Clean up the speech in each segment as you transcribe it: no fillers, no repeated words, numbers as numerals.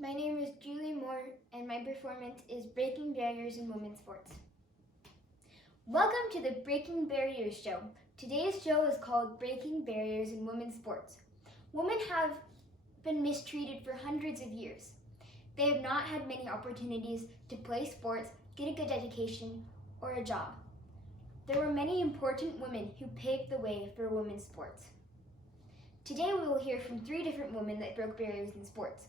My name is Julie Moore, and my performance is Breaking Barriers in Women's Sports. Welcome to the Breaking Barriers Show. Today's show is called Breaking Barriers in Women's Sports. Women have been mistreated for hundreds of years. They have not had many opportunities to play sports, get a good education, or a job. There were many important women who paved the way for women's sports. Today we will hear from 3 different women that broke barriers in sports.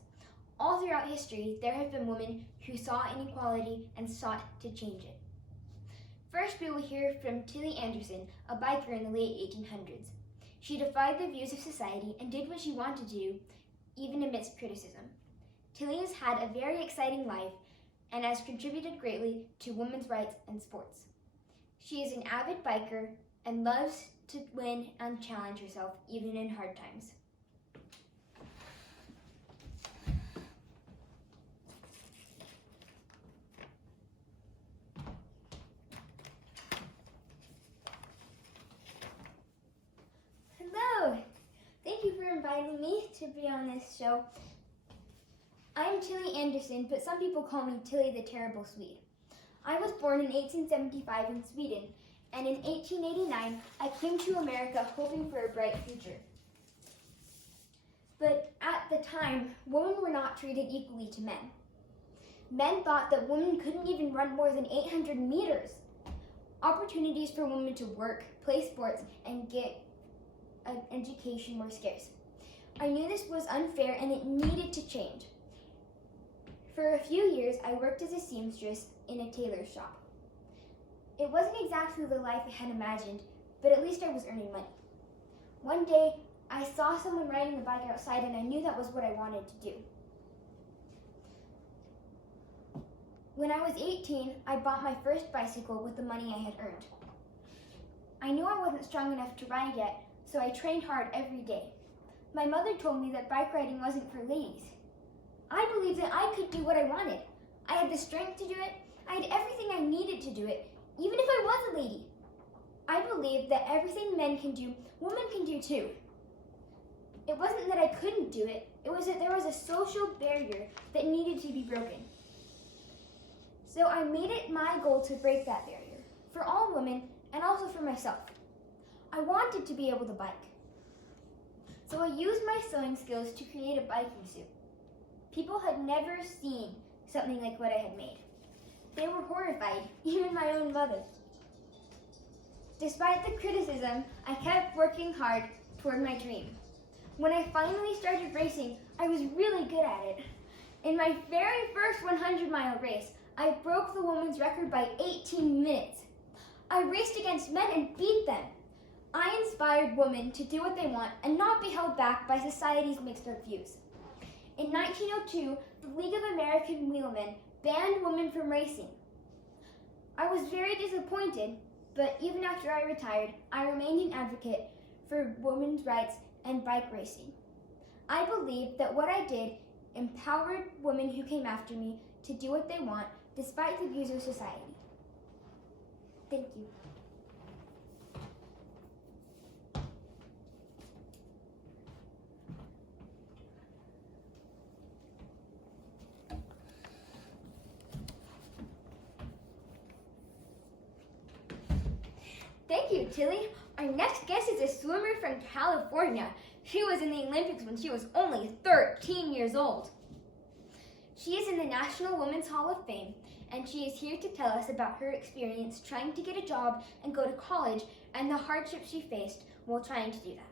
All throughout history, there have been women who saw inequality and sought to change it. First, we will hear from Tilly Anderson, a biker in the late 1800s. She defied the views of society and did what she wanted to do, even amidst criticism. Tilly has had a very exciting life and has contributed greatly to women's rights and sports. She is an avid biker and loves to win and challenge herself, even in hard times. Hello! Thank you for inviting me to be on this show. I'm Tilly Anderson, but some people call me Tilly the Terrible Swede. I was born in 1875 in Sweden, and in 1889 I came to America hoping for a bright future. But at the time, women were not treated equally to men. Men thought that women couldn't even run more than 800 meters. Opportunities for women to work, play sports, and get an education were scarce. I knew this was unfair and it needed to change. For a few years, I worked as a seamstress in a tailor's shop. It wasn't exactly the life I had imagined, but at least I was earning money. One day, I saw someone riding a bike outside and I knew that was what I wanted to do. When I was 18, I bought my first bicycle with the money I had earned. I knew I wasn't strong enough to ride yet, so I trained hard every day. My mother told me that bike riding wasn't for ladies. I believed that I could do what I wanted. I had the strength to do it. I had everything I needed to do it, even if I was a lady. I believed that everything men can do, women can do too. It wasn't that I couldn't do it, it was that there was a social barrier that needed to be broken. So I made it my goal to break that barrier, for all women and also for myself. I wanted to be able to bike. So I used my sewing skills to create a biking suit. People had never seen something like what I had made. They were horrified, even my own mother. Despite the criticism, I kept working hard toward my dream. When I finally started racing, I was really good at it. In my very first 100-mile race, I broke the women's record by 18 minutes. I raced against men and beat them. I inspired women to do what they want and not be held back by society's mixed-up views. In 1902, the League of American Wheelmen banned women from racing. I was very disappointed, but even after I retired, I remained an advocate for women's rights and bike racing. I believe that what I did empowered women who came after me to do what they want, despite the views of society. Thank you. Thank you, Tilly. Our next guest is a swimmer from California. She was in the Olympics when she was only 13 years old. She is in the National Women's Hall of Fame, and she is here to tell us about her experience trying to get a job and go to college and the hardships she faced while trying to do that.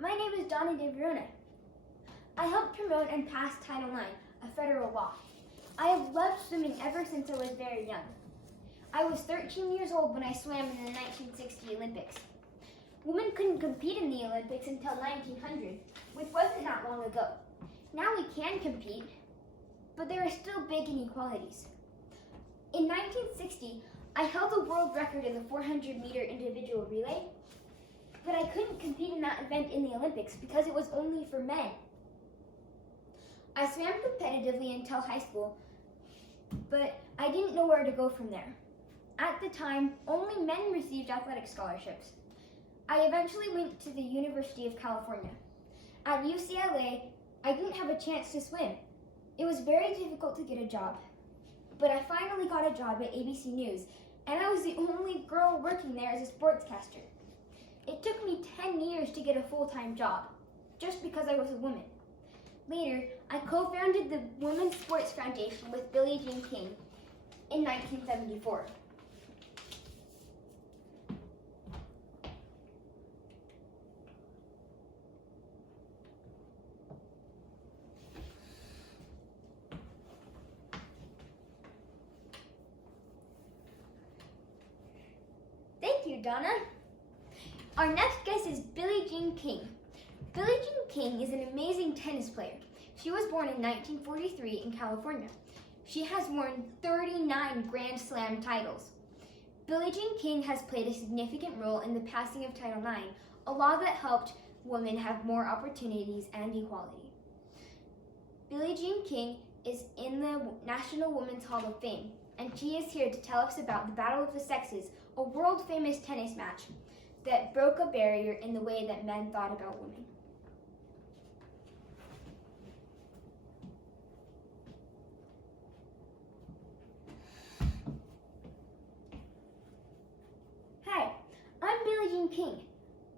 My name is Donna De Verona. I helped promote and pass Title IX, a federal law. I have loved swimming ever since I was very young. I was 13 years old when I swam in the 1960 Olympics. Women couldn't compete in the Olympics until 1900, which wasn't that long ago. Now we can compete, but there are still big inequalities. In 1960, I held the world record in the 400-meter individual relay, but I couldn't compete in that event in the Olympics because it was only for men. I swam competitively until high school, but I didn't know where to go from there. At the time, only men received athletic scholarships. I eventually went to the University of California. At UCLA, I didn't have a chance to swim. It was very difficult to get a job. But I finally got a job at ABC News, and I was the only girl working there as a sportscaster. It took me 10 years to get a full-time job, just because I was a woman. Later, I co-founded the Women's Sports Foundation with Billie Jean King in 1974. Thank you, Donna. Our next guest is Billie Jean King. Billie Jean King is an amazing tennis player. She was born in 1943 in California. She has won 39 Grand Slam titles. Billie Jean King has played a significant role in the passing of Title IX, a law that helped women have more opportunities and equality. Billie Jean King is in the National Women's Hall of Fame, and she is here to tell us about the Battle of the Sexes, a world-famous tennis match that broke a barrier in the way that men thought about women. Hi, I'm Billie Jean King.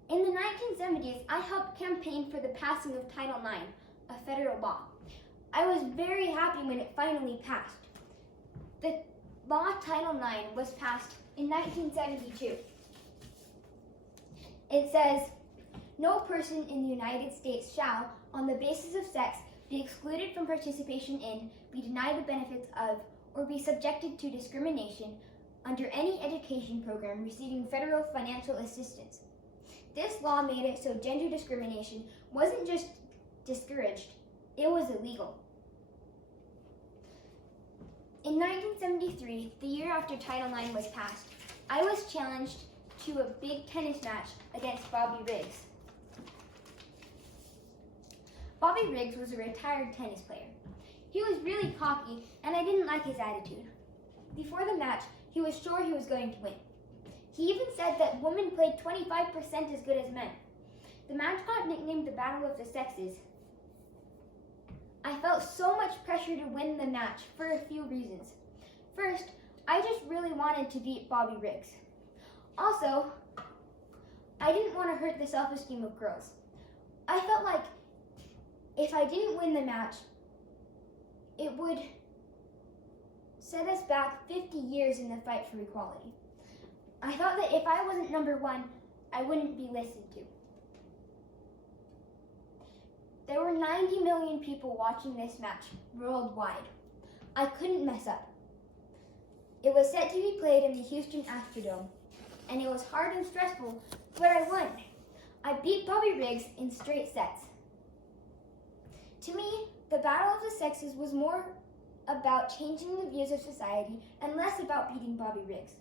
In the 1970s, I helped campaign for the passing of Title IX, a federal law. I was very happy when it finally passed. The law Title IX was passed in 1972. It says, "No person in the United States shall, on the basis of sex, be excluded from participation in, be denied the benefits of, or be subjected to discrimination under any education program receiving federal financial assistance." This law made it so gender discrimination wasn't just discouraged, it was illegal. In 1973, the year after Title IX was passed, I was challenged to a big tennis match against Bobby Riggs. Bobby Riggs was a retired tennis player. He was really cocky, and I didn't like his attitude. Before the match, he was sure he was going to win. He even said that women played 25% as good as men. The match got nicknamed the Battle of the Sexes. I felt so much pressure to win the match for a few reasons. First, I just really wanted to beat Bobby Riggs. Also, I didn't want to hurt the self-esteem of girls. I felt like if I didn't win the match, it would set us back 50 years in the fight for equality. I thought that if I wasn't number one, I wouldn't be listened to. There were 90 million people watching this match worldwide. I couldn't mess up. It was set to be played in the Houston Astrodome, and it was hard and stressful, but I won. I beat Bobby Riggs in straight sets. To me, the Battle of the Sexes was more about changing the views of society and less about beating Bobby Riggs.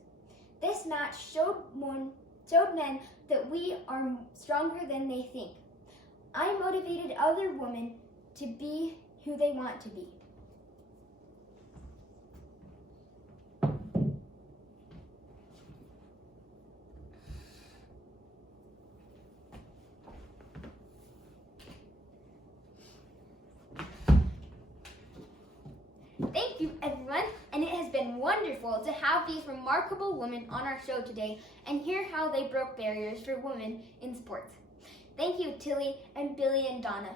This match showed men that we are stronger than they think. I motivated other women to be who they want to be. Thank you, everyone, and it has been wonderful to have these remarkable women on our show today and hear how they broke barriers for women in sports. Thank you, Tilly and Billy and Donna.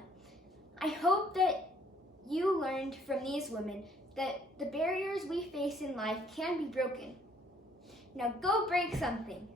I hope that you learned from these women that the barriers we face in life can be broken. Now go break something.